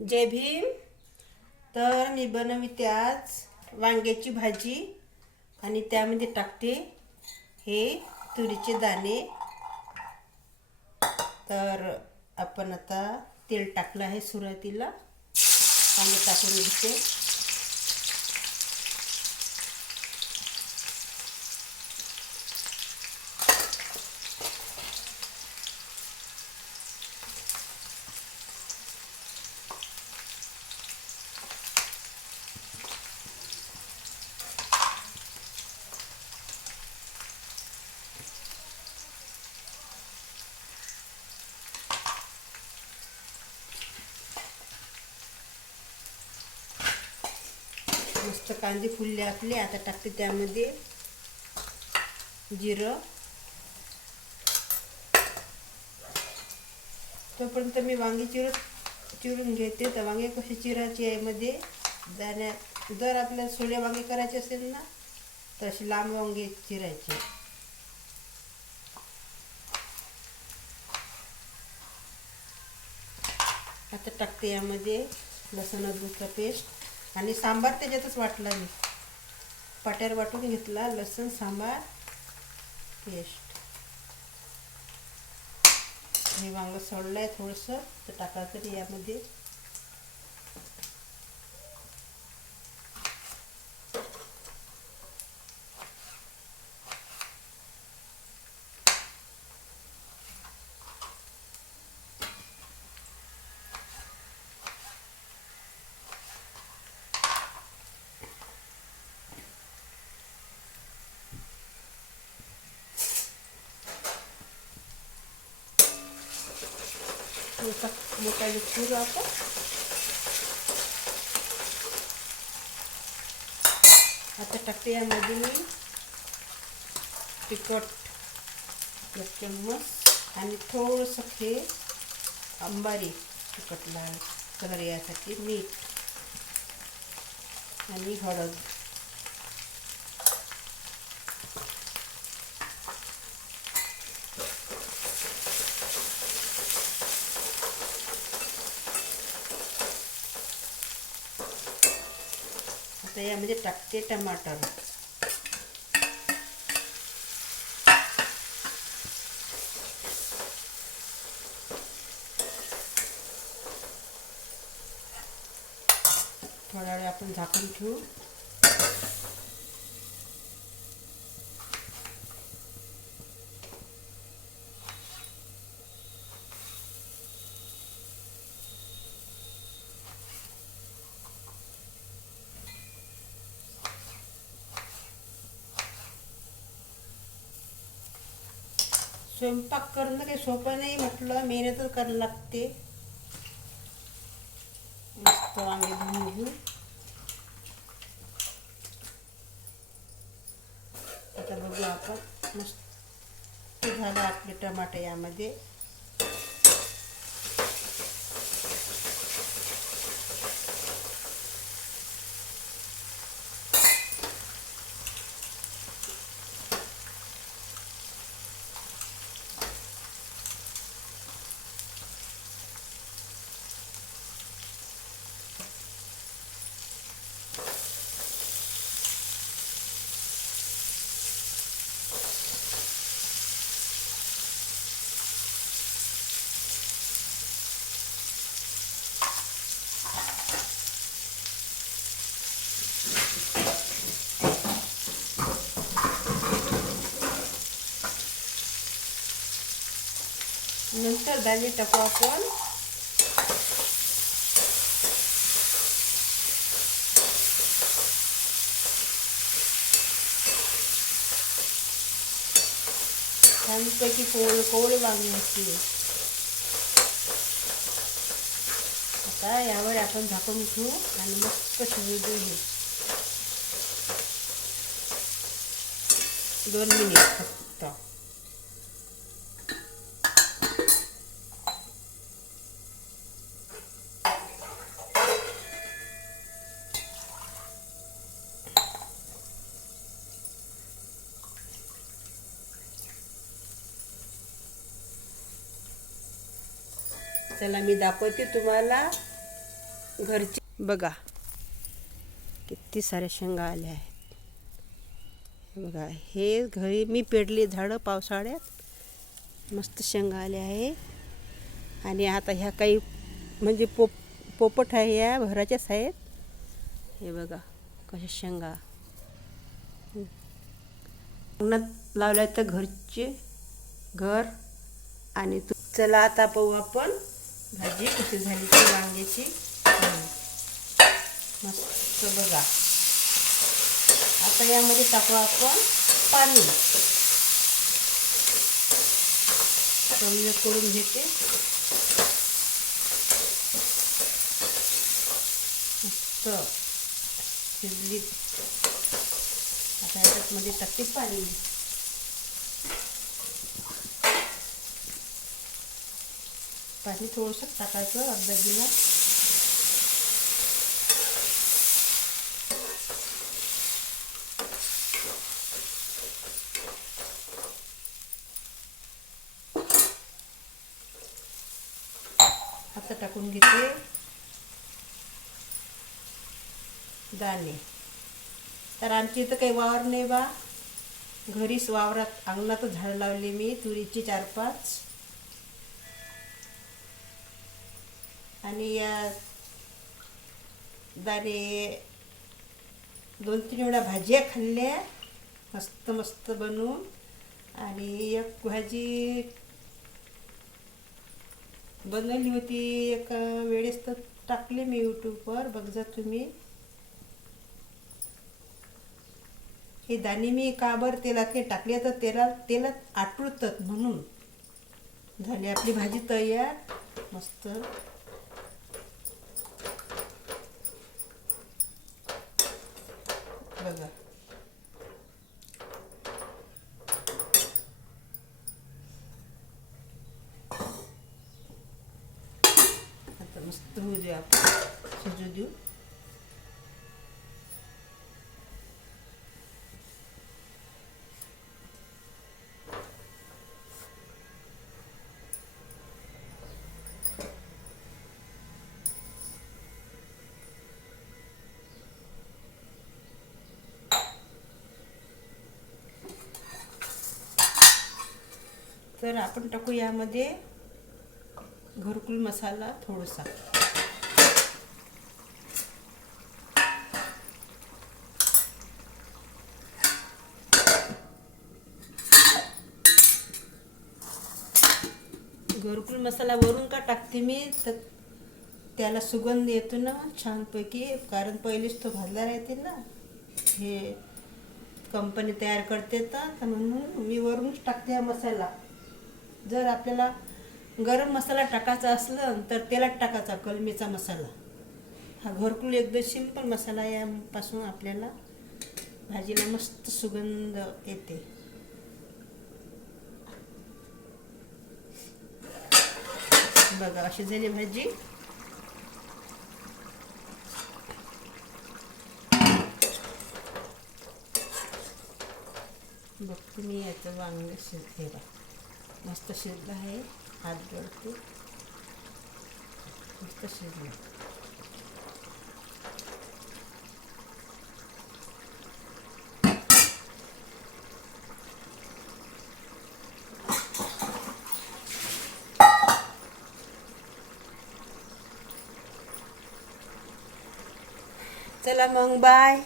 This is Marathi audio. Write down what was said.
जय भीम. तर मी बनविते आज वांग्याची भाजी आणि त्यामध्ये टाकते हे तुरीचे दाणे. तर आपण आता तेल टाकलं आहे. सुरुवातीला कांदे टाकून घेते. मस्त कांदे फुलले आपले. आता टाकते त्यामध्ये जिरं. तोपर्यंत मी वांगी चिरून घेते. तर वांगे कसे चिरायचे यामध्ये दाण्यात, जर आपल्याला सोडे वांगे करायचे असेल ना तर असे लांब वांगे चिरायचे. आता टाकते यामध्ये लसूण अद्रकचा पेस्ट आणि सांबार त्याच्यातच वाटला. मी पाट्यावर वाटून घेतला लसूण सांबार पेस्ट. हे वांग सोडलं आहे थोडंसं, तर टाकायचं यामध्ये. थोडासा मोठा चिरू आपण. आता टाकते यामध्ये मी तिखट 1 चम्मच आणि थोडंसं हे अंबारी तिखट लाल कलर यासाठी मीठ आणि हळद. आता यामध्ये टाकते टमाटर. थोडा वेळ आपण झाकून ठेवू. स्वयंपाक करणं काही सोपं नाही म्हटलं, मेहनतच करायला लागते. मस्त वांगे धुवून घेऊ. आता बघू आपण. मस्त झालं आपले टमाटे यामध्ये. नंतर दाणे टाकू आपण. छानपैकी कोवळे वांगे असते. आता यावर आपण झाकून ठेवू आणि मस्त शिजू देऊ. हे 2 मिनिट फक्त. चला मी दाखवते तुम्हाला. घरचे बघा किती साऱ्या शेंगा आल्या आहेत. बघा हे घरी मी पेरली झाडं पावसाळ्यात, मस्त शेंगा आल्या आहे. आणि आता ह्या काही म्हणजे पोपट आहे, या घराच्याच आहेत. हे बघा कशा शेंगा अंगणात लावल्या तर घरचे घर. आणि चला आता पाहू आपण भाजी कशी झाली ती वांग्याची. मस्त बघा. आता यामध्ये टाकू आपण पाणी. कमी करून घेते. मस्त शिजली. आता याच्यामध्ये टाकते पाणी. पाणी थोडंसं टाकायचं, अर्धा गिलास. आता टाकून घेते दाणे. तर आमची इथं काही वावर नाही बा, घरीच वावरात अंगणातच झाडं लावली मी तुरीची 4-5. आणि या दाणे 2-3 वेळा भाज्या खाल्ल्या मस्त मस्त बनवून. आणि एक भाजी बनवली होती एका वेळेस, तर टाकले मी यूट्यूबवर, बघ जा तुम्ही. हे दाणे मी का बरं तेलात हे टाकले, तर तेलात आटळतात म्हणून. झाली आपली भाजी तयार मस्त. बघा आता मस्त होऊ दे, आपण शिजू देऊ. तर आपण टाकू यामध्ये घरकुल मसाला थोडासा. घरकुल मसाला वरून का टाकते मी, तर त्याला सुगंध येतो ना छानपैकी. कारण पहिलेच तो भाजला राहते ना, हे कंपनी तयार करते, तर म्हणून मी वरूनच टाकते हा मसाला. जर आपल्याला गरम मसाला टाकायचा असलं तर तेलात टाकायचा कलमीचा मसाला. हा घरकुल एकदम सिंपल मसाला, यापासून आपल्याला भाजीला मस्त सुगंध येते. बघा अशी झाली भाजी. बघते मी याचं वांग शिजले बा, मस्त शिजलं आहे. हात गळते, मस्त शिजलं. चला मग बाय.